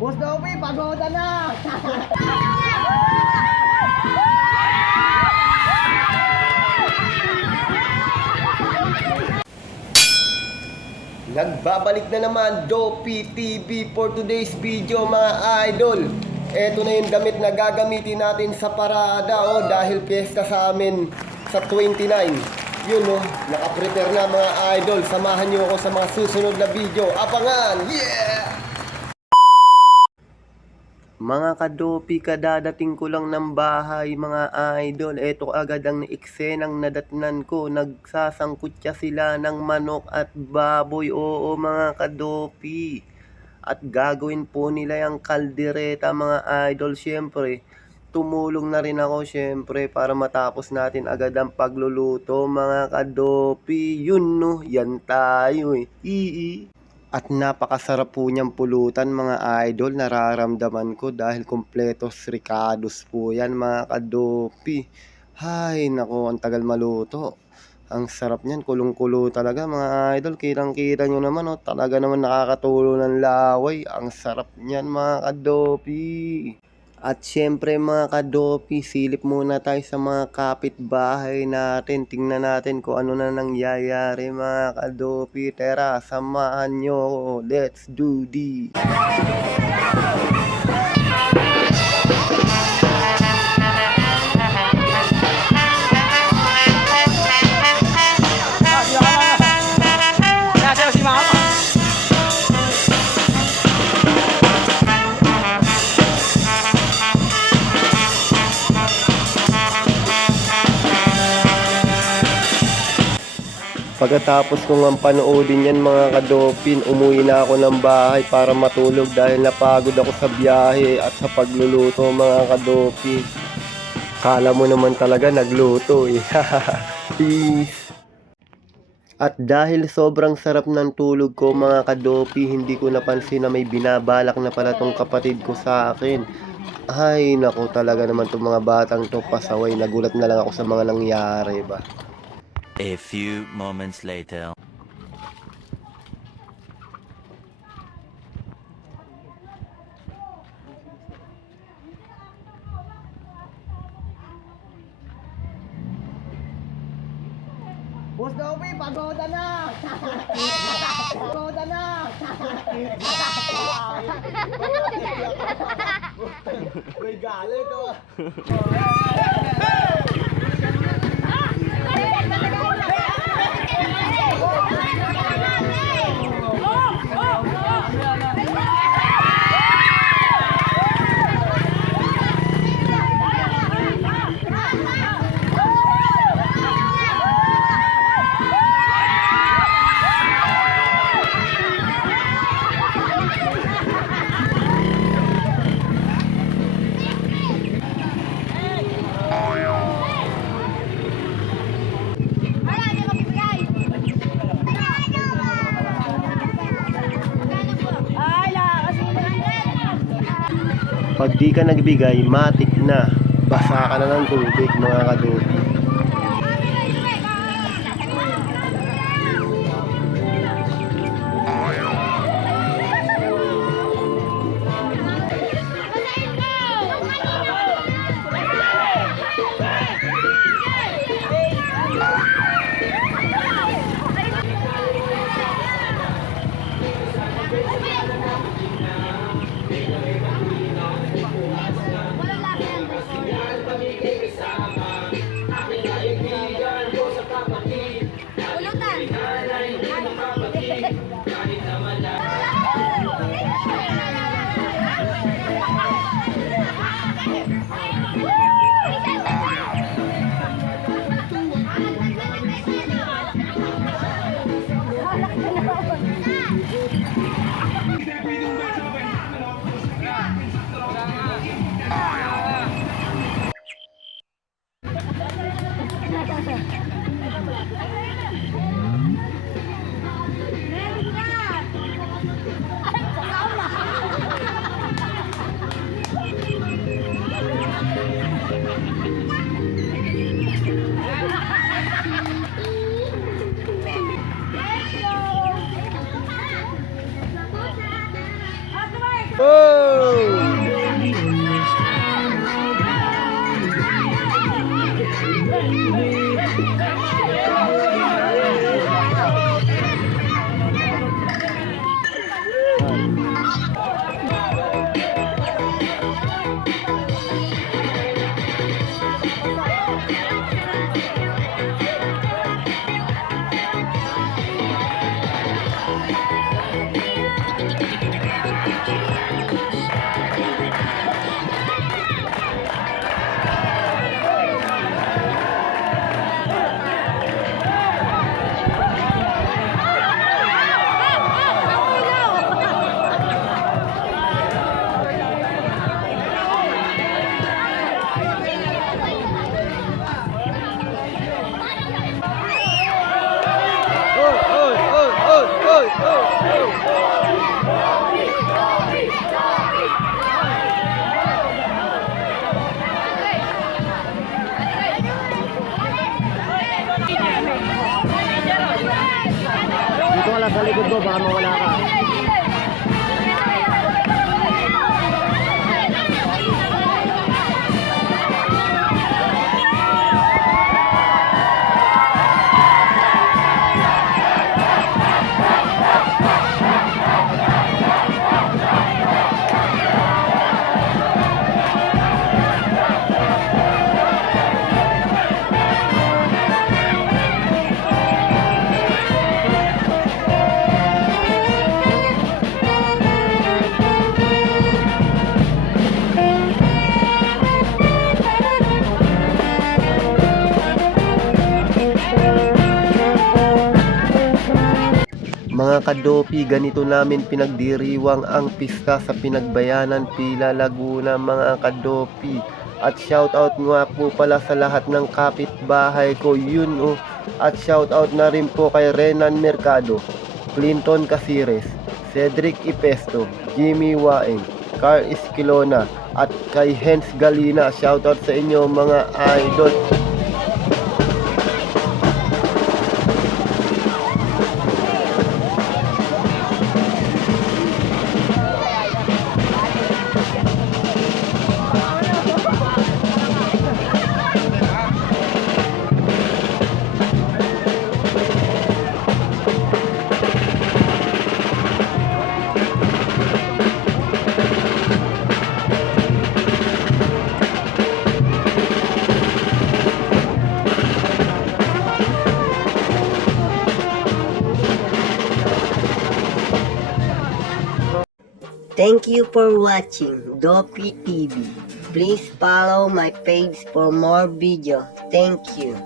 Boss Dopi, pagoda na! Nagbabalik na naman Dopi TV for today's video mga idol. Ito na yung damit na gagamitin natin sa parada oh, dahil piyesta sa amin sa 29. Yun oh, nakaprepare na mga idol. Samahan niyo ako sa mga susunod na video. Abangan! Yeah! Mga kadopi, kadadating ko lang ng bahay, mga idol. Ito agad ang eksenang nadatnan ko. Nagsasangkutya sila ng manok at baboy. Oo, mga kadopi. At gagawin po nila yung kaldereta, mga idol. Siyempre, tumulong na rin ako, siyempre, para matapos natin agad ang pagluluto, mga kadopi. Yun, no? Yan tayo, eh. Ii. At napakasarap po niyang pulutan mga idol, nararamdaman ko dahil kompletos ricados po yan mga kadopi. Hay, nako, ang tagal maluto. Ang sarap niyan, kulong-kulo talaga mga idol. Kitang-kita nyo naman, oh, talaga naman nakakatulo ng laway. Ang sarap niyan mga kadopi. At syempre mga kadopi, silip muna tayo sa mga kapitbahay natin. Tingnan natin kung ano na nangyayari mga kadopi. Tara, samahan nyo. Let's do this. Pagkatapos ko nga panoodin yan mga kadopin, umuwi na ako ng bahay para matulog dahil napagod ako sa biyahe at sa pagluluto mga kadopin. Kala mo naman talaga nagluto eh. Peace. At dahil sobrang sarap ng tulog ko mga kadopi, hindi ko napansin na may binabalak na pala tong kapatid ko sa akin. Ay, nako talaga naman tong mga batang to pasaway. Nagulat na lang ako sa mga nangyari ba. A few moments later. Boss Dopi, pagoda na! pagoda na! May galit oh! Pag di ka nagbigay, matik na. Basa ka na ng tubig mga kadopi. likod ko, baka mawala ka. Mga kadopi, ganito namin pinagdiriwang ang pista sa Pinagbayanan Pila Laguna mga kadopi. At shoutout nga po pala sa lahat ng kapitbahay ko yun oh. At shoutout na rin po kay Renan Mercado, Clinton Casires, Cedric Ipesto, Jimmy Waeng, Carl Esquilona at kay Hens Galina. Shoutout sa inyo mga idol. Thank you for watching Dopi TV. Please follow my page for more video. Thank you.